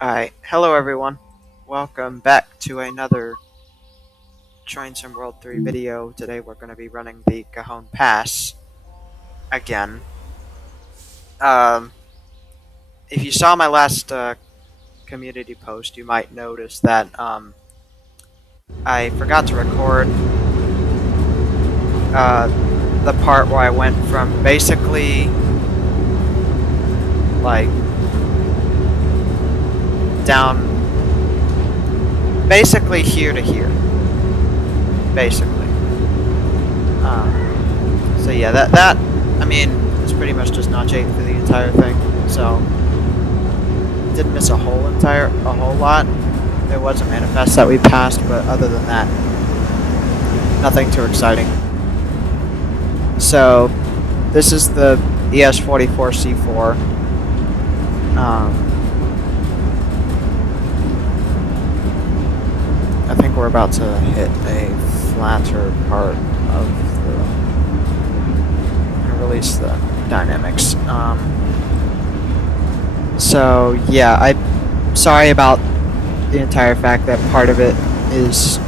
Alright, hello everyone. Welcome back to another Train Sim World 3 video. Today we're going to be running the Cajon Pass again. Um, if you saw my last community post, you might notice that I forgot to record the part where I went from basically like down basically here to here. Basically. So yeah, that I mean, it's pretty much just not changed for the entire thing. So didn't miss a whole lot. There was a manifest that we passed, but other than that, nothing too exciting. So this is the ES44C4. I think we're about to hit a flatter part of the and release the dynamics. So yeah, I'm sorry about the entire fact that part of it is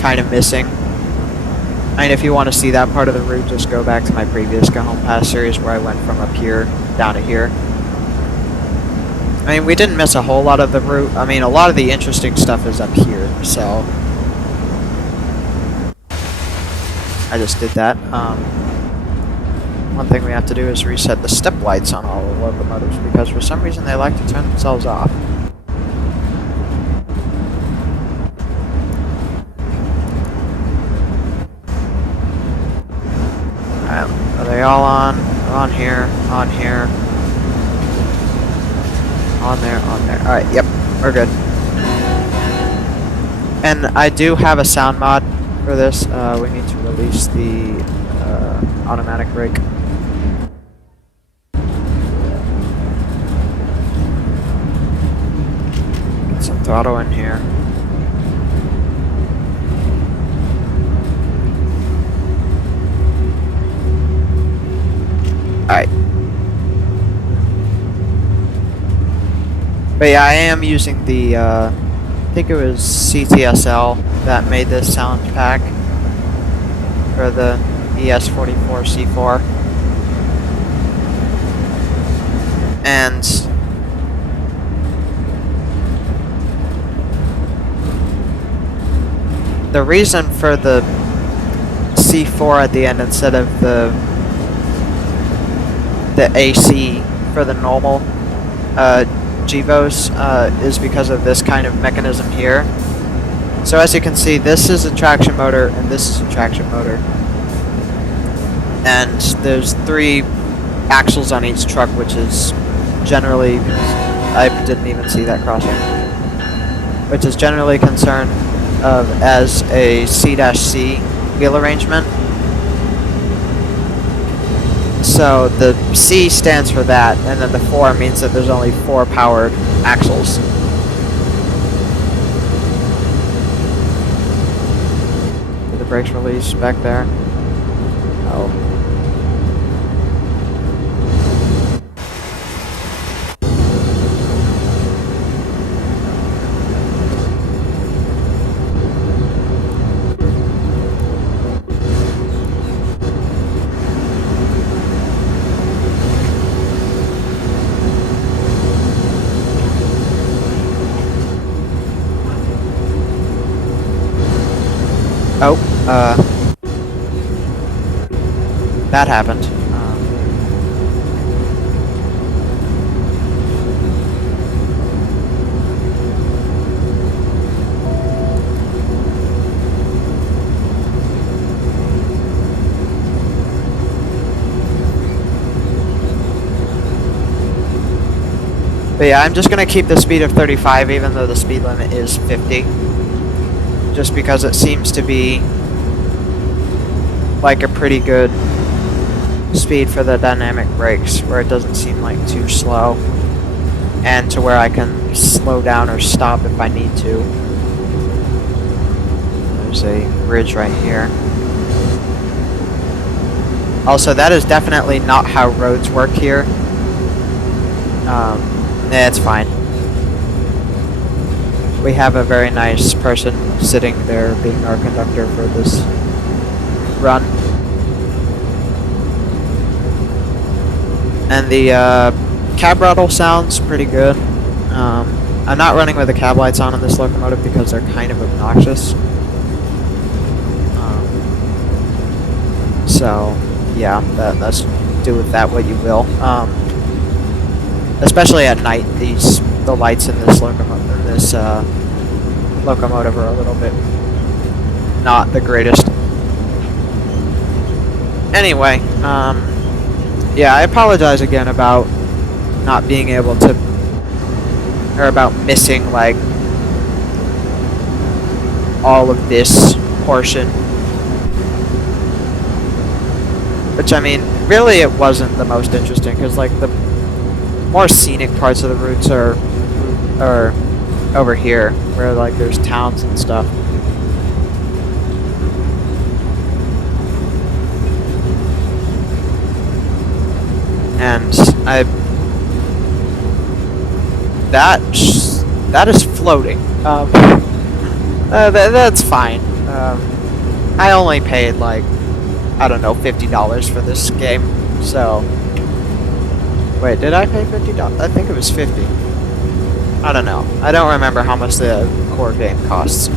kind of missing. I mean, if you want to see that part of the route, just go back to my previous Cajon Pass series where I went from up here down to here. I mean, we didn't miss a whole lot of the route. I mean, a lot of the interesting stuff is up here, so I just did that. One thing we have to do is reset the step lights on all the locomotives because for some reason they like to turn themselves off. Alright, are they all on? On here, on here. On there, on there. Alright, yep, we're good. And I do have a sound mod for this. We need to release the automatic brake. Get some throttle in here. Alright. But yeah, I am using the, I think it was CTSL that made this sound pack for the ES44C4. And the reason for the C4 at the end instead of the AC for the normal GEVOs is because of this kind of mechanism here. So as you can see, this is a traction motor and this is a traction motor. And there's 3 axles on each truck, which is generally, I didn't even see that crossing, which is generally concerned of as a C-C wheel arrangement. So the C stands for that, and then the 4 means that there's only 4 powered axles. Did the brakes release back there? Oh. Oh, that happened. But yeah, I'm just gonna keep the speed of 35 even though the speed limit is 50. Just because it seems to be like a pretty good speed for the dynamic brakes, where it doesn't seem like too slow, and to where I can slow down or stop if I need to. There's a bridge right here. Also, that is definitely not how roads work here. Yeah, it's fine. we have a very nice person sitting there being our conductor for this run. And the cab rattle sounds pretty good. I'm not running with the cab lights on this locomotive because they're kind of obnoxious. So, yeah, that's do with that what you will. Especially at night, the lights in this locomotive are a little bit not the greatest. Anyway, yeah, I apologize again about not being able to, or about missing, like, all of this portion. Which, I mean, really it wasn't the most interesting, because, like, the more scenic parts of the routes are over here, where, like, there's towns and stuff. And that is floating. That's fine. I only paid, like, I don't know, $50 for this game. So, wait, did I pay $50? I think it was $50. I don't know. I don't remember how much the core game costs.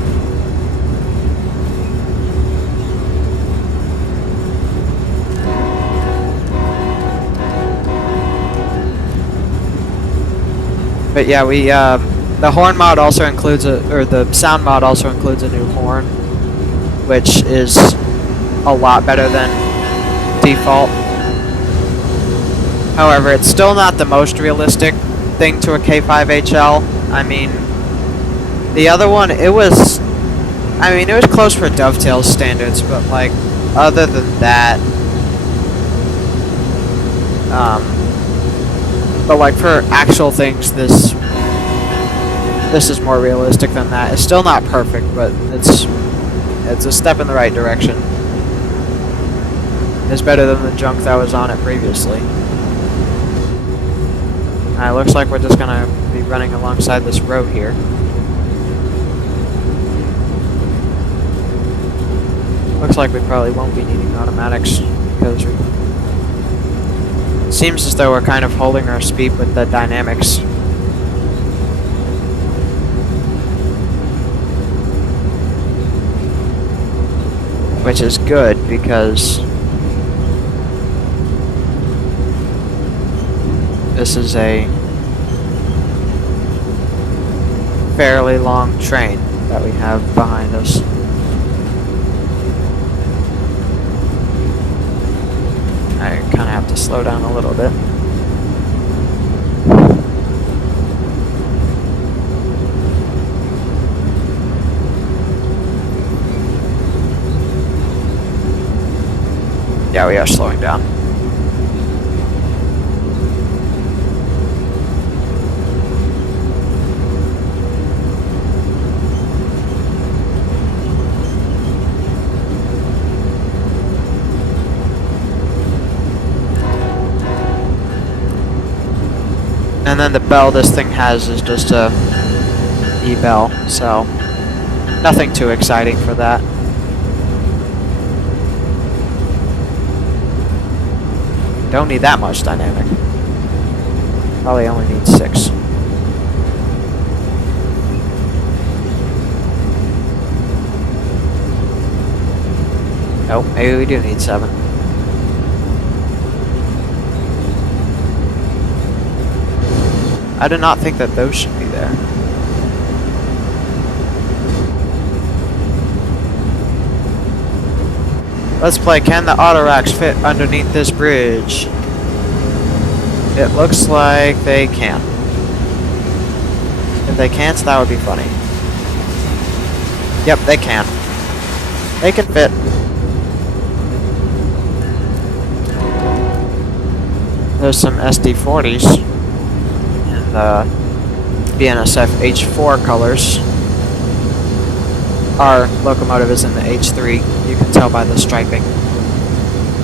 But yeah, we the horn mod also includes the sound mod also includes a new horn, which is a lot better than default. However, it's still not the most realistic thing to a K5HL. I mean, the other one, it was close for dovetail standards, but, like, other than that, but, like, for actual things, this is more realistic than that. It's still not perfect, but it's a step in the right direction. It's better than the junk that was on it previously. It looks like we're just gonna be running alongside this road here. Looks like we probably won't be needing automatics, because it seems as though we're kind of holding our speed with the dynamics. Which is good, because this is a fairly long train that we have behind us. I kind of have to slow down a little bit. Yeah, we are slowing down. And then the bell this thing has is just a E-bell, so nothing too exciting for that. Don't need that much dynamic. Probably only need 6. Nope, maybe we do need 7. I did not think that those should be there. Let's play Can the Auto Racks Fit Underneath This Bridge? It looks like they can. If they can't, that would be funny. Yep, they can. They can fit. There's some SD40s in the BNSF H4 colors. Our locomotive is in the H3. You can tell by the striping.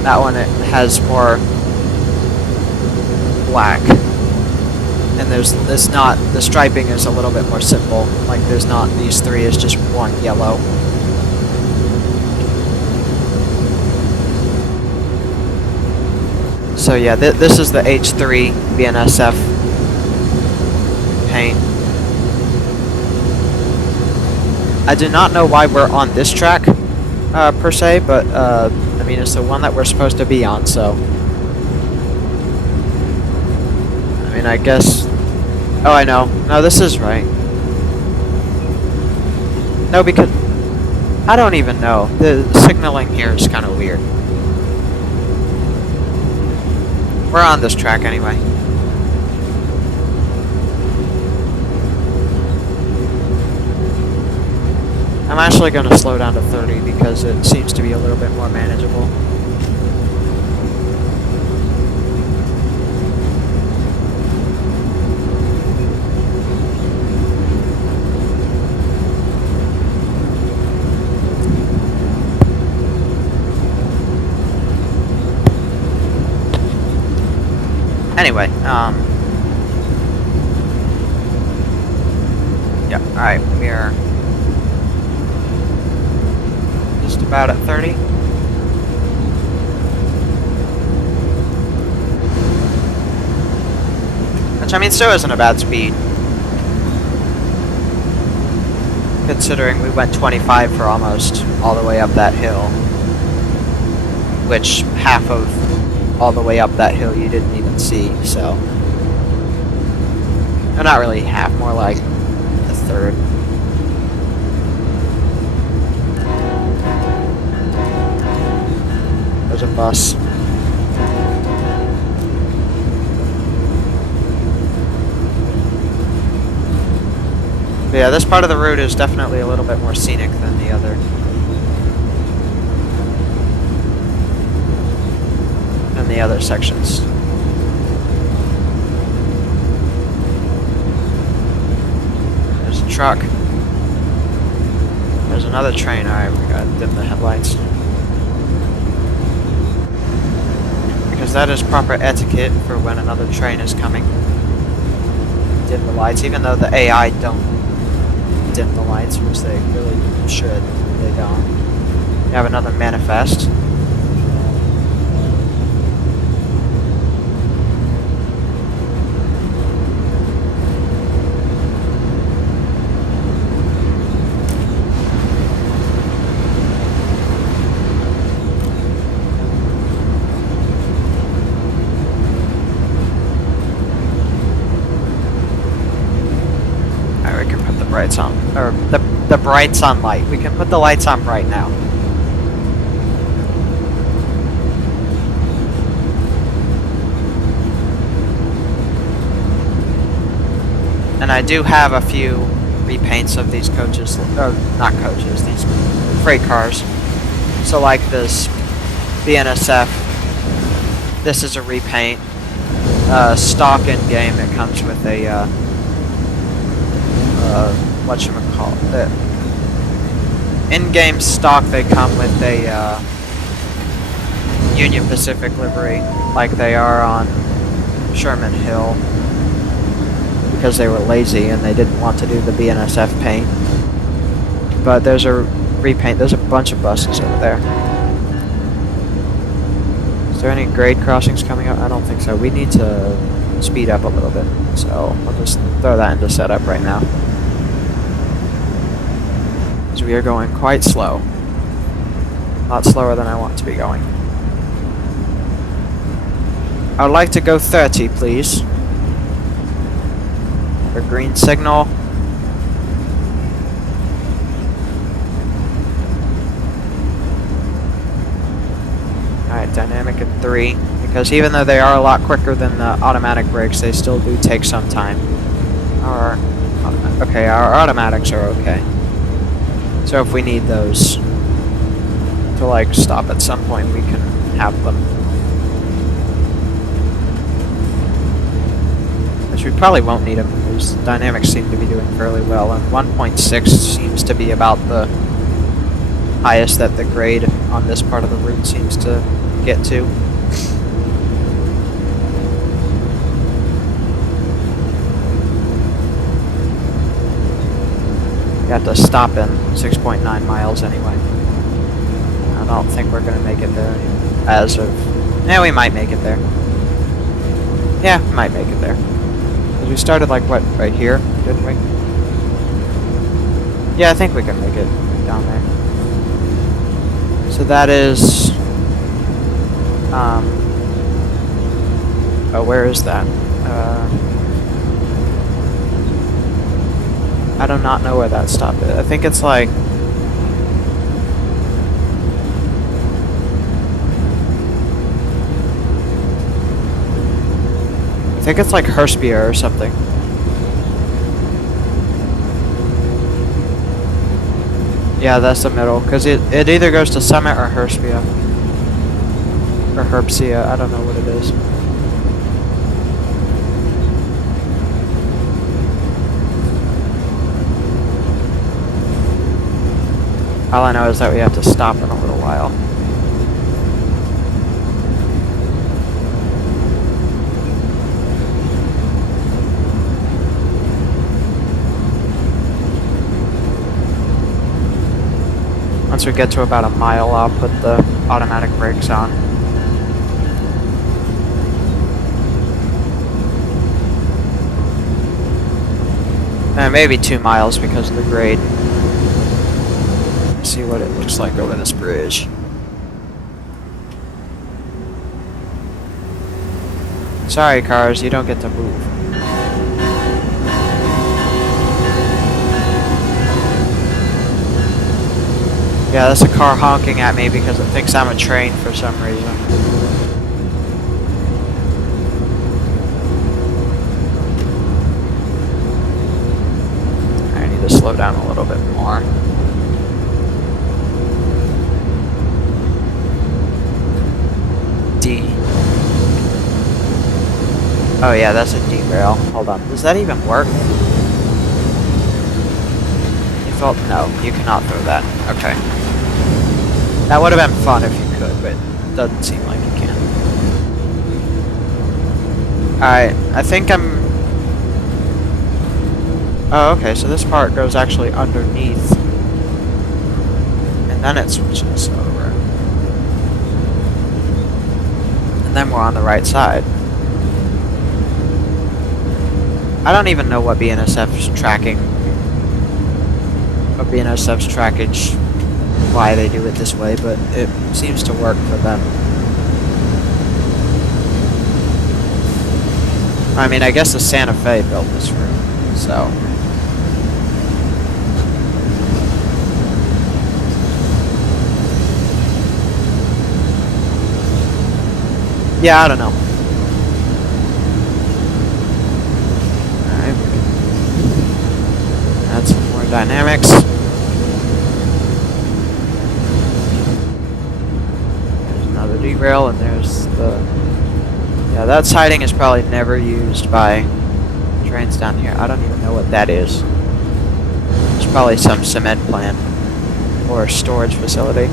That one, it has more black And there's not, the striping is a little bit more simple. Like there's not these three, it's just one yellow. So yeah, this is the H3 BNSF paint. I do not know why we're on this track, per se, but I mean it's the one that we're supposed to be on, so. I mean, I guess. Oh, I know. No, this is right. No, because I don't even know. The signaling here is kind of weird. We're on this track anyway. I'm actually going to slow down to 30 because it seems to be a little bit more manageable. Anyway, yeah, alright, we are just about at 30. Which, I mean, still isn't a bad speed. Considering we went 25 for almost all the way up that hill. Which, half of all the way up that hill you didn't even see, so. Or not really half, more like a third. There's a bus. But yeah, this part of the route is definitely a little bit more scenic than the other. The other sections. There's a truck. There's another train. Alright, we gotta dim the headlights. Because that is proper etiquette for when another train is coming. Dim the lights, even though the AI don't dim the lights, which they really should. They don't. We have another manifest. Brights on, or the brights on light. We can put the lights on right now. And I do have a few repaints of these coaches, or not coaches, these freight cars. So like this BNSF, this is a repaint. Stock in game, it comes with a whatchamacallit, in-game stock. They come with a Union Pacific livery, like they are on Sherman Hill, because they were lazy and they didn't want to do the BNSF paint. But there's a repaint. There's a bunch of buses over there. Is there any grade crossings coming up? I don't think so. We need to speed up a little bit, so I'll just throw that into setup right now. We are going quite slow. A lot slower than I want to be going. I would like to go 30, please. A green signal. Alright, dynamic at 3. Because even though they are a lot quicker than the automatic brakes, they still do take some time. Okay, our automatics are okay. So if we need those to like stop at some point, we can have them. Which we probably won't need them because dynamics seem to be doing fairly well, and 1.6 seems to be about the highest that the grade on this part of the route seems to get to. We have to stop in 6.9 miles anyway. I don't think we're gonna make it there as of... Yeah, we might make it there. Yeah, we might make it there. Because we started like, what, right here, didn't we? Yeah, I think we can make it down there. So that is... oh, where is that? I do not know where that stop is. I think it's like... I think it's like Herspia or something. Yeah, that's the middle, because it either goes to Summit or Herspia. Or Herpsia, I don't know what it is. All I know is that we have to stop in a little while. Once we get to about a mile, I'll put the automatic brakes on. Maybe 2 miles because of the grade. See what it looks like over this bridge. Sorry, cars, you don't get to move. Yeah, that's a car honking at me because it thinks I'm a train for some reason. I need to slow down a little bit more. D. Oh yeah, that's a derail. Hold on. Does that even work? You thought... No, you cannot throw that. Okay. That would have been fun if you could, but it doesn't seem like you can. Alright, I think I'm... Oh, okay, so this part goes actually underneath. And then it switches over. And then we're on the right side. I don't even know what BNSF's tracking... Or BNSF's trackage... why they do it this way, but it seems to work for them. I mean, I guess the Santa Fe built this route, so... Yeah, I don't know. Alright. Add some more dynamics. Derail, and there's the... Yeah, that siding is probably never used by trains down here. I don't even know what that is. It's probably some cement plant or storage facility.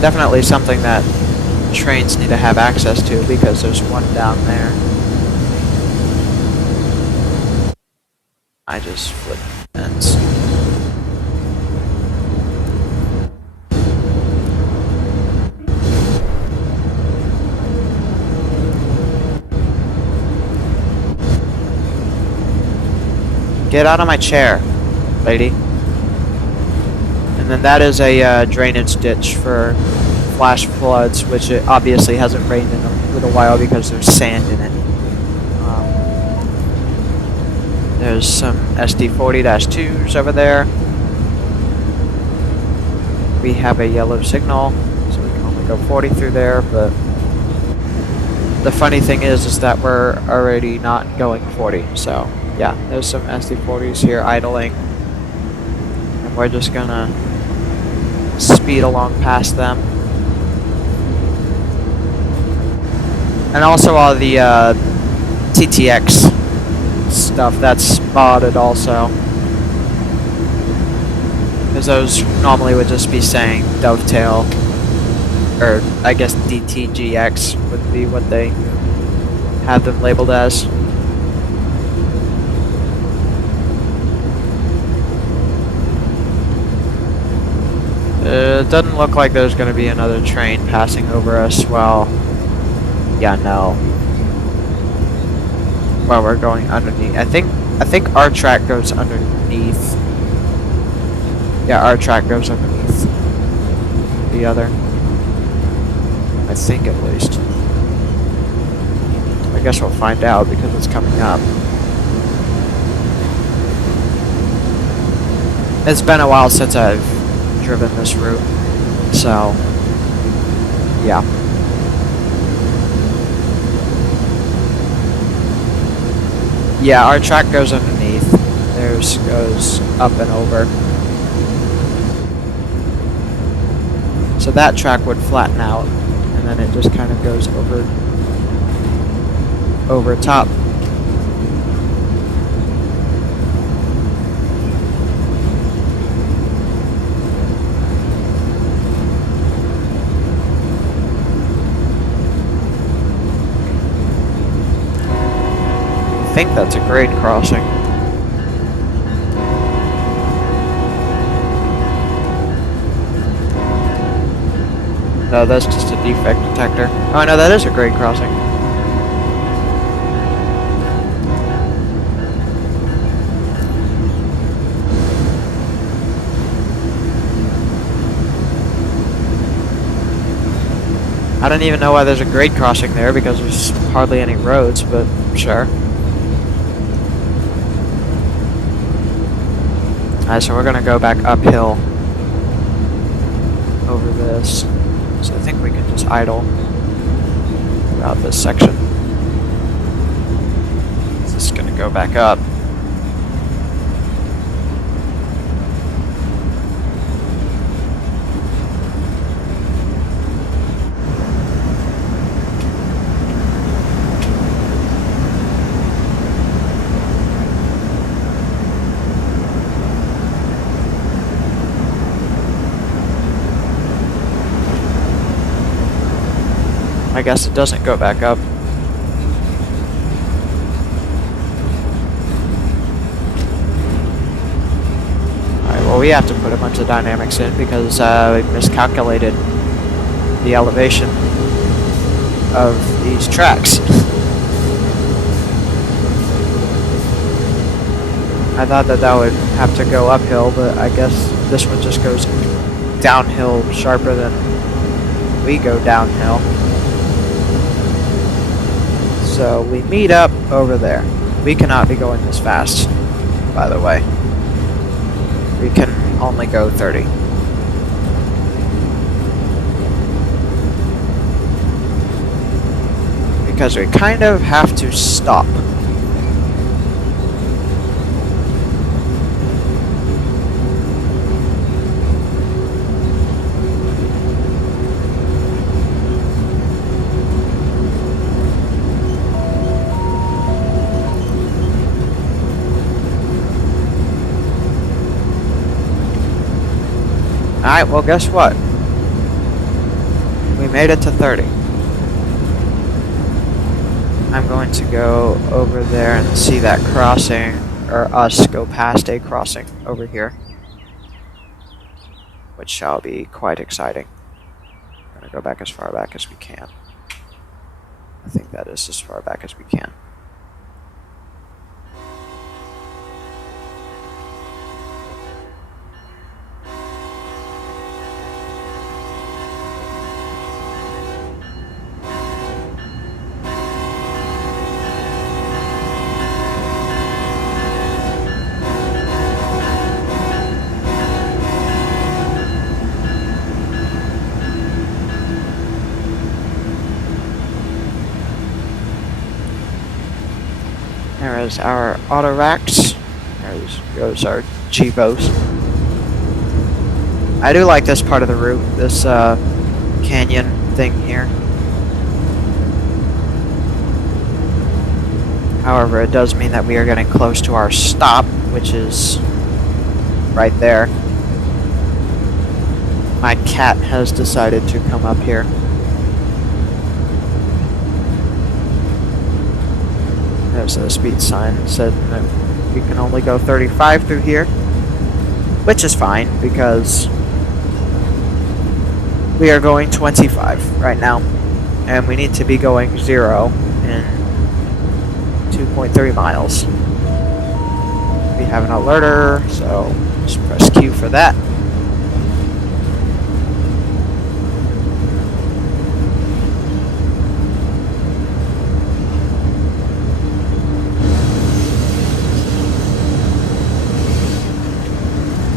Definitely something that trains need to have access to because there's one down there. I just flipped fence. Get out of my chair, lady. And then that is a drainage ditch for flash floods, which it obviously hasn't rained in a little while because there's sand in it. There's some SD40-2s over there. We have a yellow signal, so we can only go 40 through there, but the funny thing is that we're already not going 40, so... Yeah, there's some SD40s here idling, and we're just gonna speed along past them. And also all the TTX stuff that's modded also, because those normally would just be saying dovetail, or I guess DTGX would be what they have them labeled as. It doesn't look like there's going to be another train passing over us while... Yeah, no. While we're going underneath. I think our track goes underneath. Yeah, our track goes underneath the other. I think, at least. I guess we'll find out because it's coming up. It's been a while since I've driven this route, so yeah. Yeah, our track goes underneath. Theirs goes up and over. So that track would flatten out, and then it just kind of goes over top. I think that's a grade crossing. No, that's just a defect detector. Oh, no, that is a grade crossing. I don't even know why there's a grade crossing there because there's hardly any roads, but sure. Alright, so we're gonna go back uphill over this. So I think we can just idle throughout this section. This is gonna go back up. I guess it doesn't go back up. Alright, well we have to put a bunch of dynamics in because we miscalculated the elevation of these tracks. I thought that would have to go uphill, but I guess this one just goes downhill sharper than we go downhill. So we meet up over there. We cannot be going this fast, by the way. We can only go 30. Because we kind of have to stop. Alright, well guess what? We made it to 30. I'm going to go over there and see that crossing, or us go past a crossing over here. Which shall be quite exciting. I'm going to go back as far back as we can. I think that is as far back as we can. There is our auto racks. There goes our cheapos. I do like this part of the route, this canyon thing here. However, it does mean that we are getting close to our stop, which is right there. My cat has decided to come up here. There's a speed sign that said that we can only go 35 through here, which is fine because We are going 25 right now, and we need to be going 0 in 2.3 miles. We have an alerter, so just press Q for that.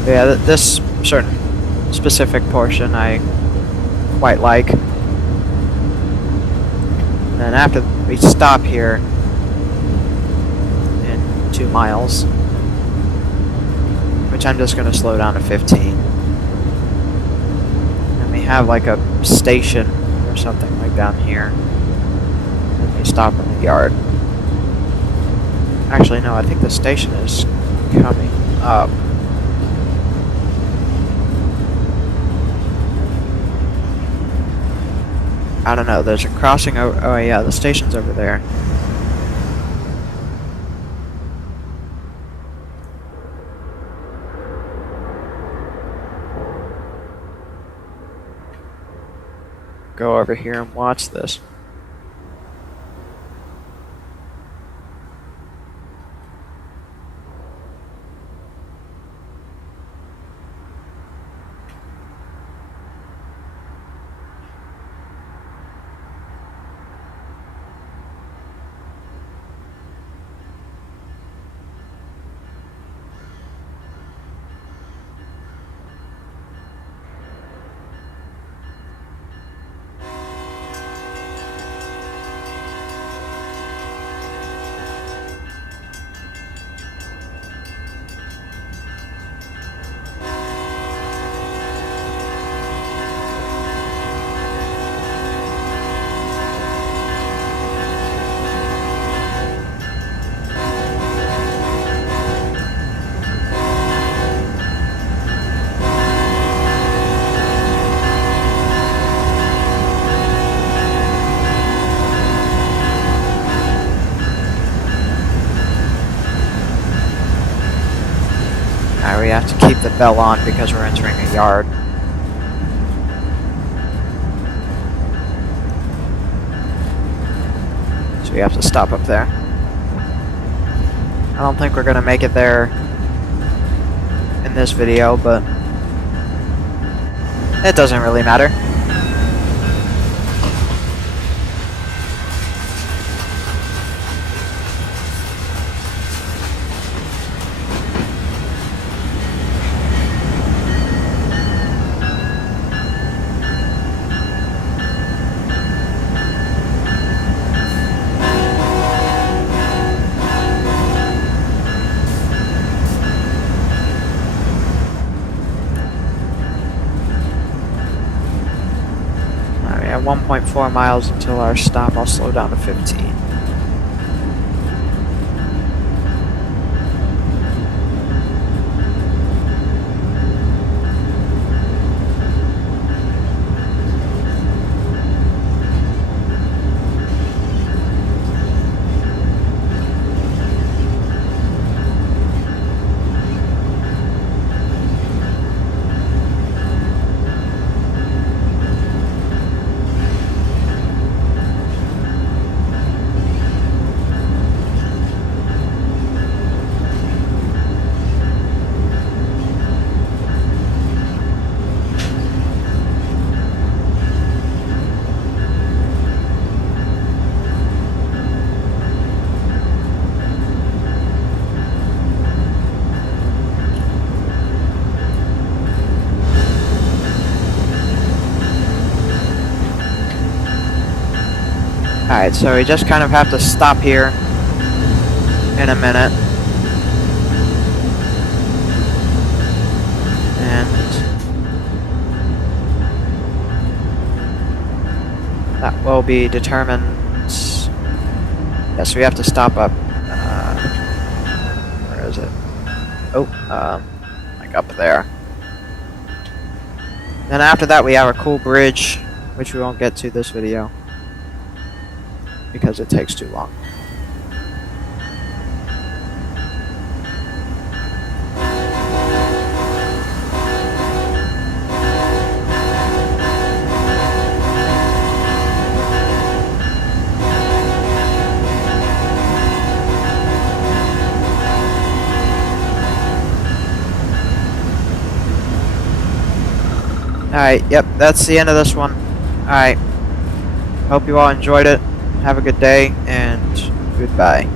Yeah, this certain specific portion I quite like. And then after we stop here in 2 miles, which I'm just going to slow down to 15. And we have like a station or something like down here. And we stop in the yard. Actually, no, I think the station is coming up. I don't know, there's a crossing over. Oh, yeah, the station's over there. Go over here and watch this. We have to keep the bell on because we're entering a yard. So we have to stop up there. I don't think we're going to make it there in this video, but it doesn't really matter. At 1.4 miles until our stop, I'll slow down to 15. Alright, so we just kind of have to stop here in a minute. And that will be determined. Yes, we have to stop up. Where is it? Oh, like up there. Then after that we have a cool bridge, which we won't get to this video because it takes too long. Alright, yep, that's the end of this one. Alright, hope you all enjoyed it. Have a good day, and goodbye.